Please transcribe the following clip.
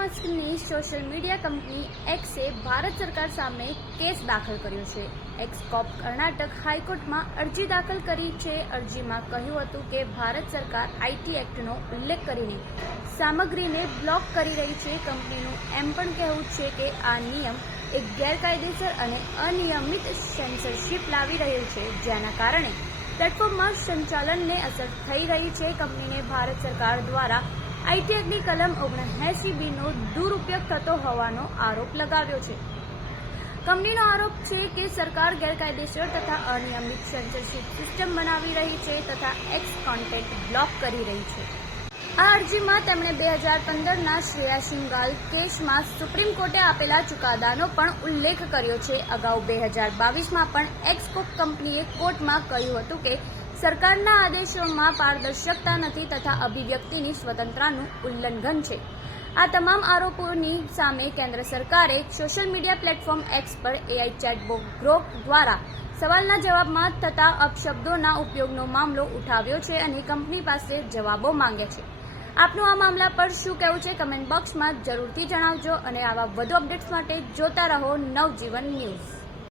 મસ્કની social media company એક્સે ભારત સરકાર સામે કેસ દાખલ કર્યો છે. એક્સ કોપ કર્ણાટક હાઈકોર્ટમાં અરજી દાખલ કરી છે. અરજીમાં કહ્યું હતું કે ભારત સરકાર આઈટી એક્ટનો ઉલ્લેખ કરીને સામગ્રીને બ્લોક કરી રહી છે. કંપનીનું એમ પણ કહેવું છે કે આ નિયમ એક ગેરકાયદેસર અને અનિયમિત સેન્સરશિપ લાવી રહ્યું છે. જેના કારણે પ્લેટફોર્મમાં સંચાલનને અસર થઈ રહી છે. કંપનીને ભારત સરકાર દ્વારા આઈટી એક્ટની કલમ ઓગણએંસી બીનો દુરુપયોગ થતો હોવાનો આરોપ લગાવ્યો છે. કંપનીનો આરોપ છે કે સરકાર ગેરકાયદેસર તથા અનિયમિત સેન્સરશીપ સિસ્ટમ બનાવી રહી છે તથા એક્સ કોન્ટેન્ટ બ્લોક કરી રહી છે. આ અરજીમાં તેમણે બે હજાર પંદરના શ્રેયા સિંગાલ કેસમાં સુપ્રીમ કોર્ટે આપેલા ચુકાદાનો પણ ઉલ્લેખ કર્યો છે. અગાઉ બે હજાર બાવીસમાં પણ એક્સકોપ કંપનીએ કોર્ટમાં કહ્યું હતું કે સરકારના આદેશોમાં પારદર્શકતા નથી તથા અભિવ્યક્તિની સ્વતંત્રતાનું ઉલ્લંઘન છે. આ તમામ આરોપોની સામે કેન્દ્ર સરકારે સોશિયલ મીડિયા પ્લેટફોર્મ એક્સ પર એઆઈ ચેટબોટ ગ્રોપ દ્વારા સવાલના જવાબમાં થતા અપશબ્દોના ઉપયોગનો મામલો ઉઠાવ્યો છે અને કંપની પાસે જવાબો માંગ્યા છે. આપનું આ મામલા પર શું કહેવું છે કમેન્ટ બોક્સમાં જરૂરથી જણાવજો અને આવા વધુ અપડેટ્સ માટે જોતા રહો નવજીવન ન્યૂઝ.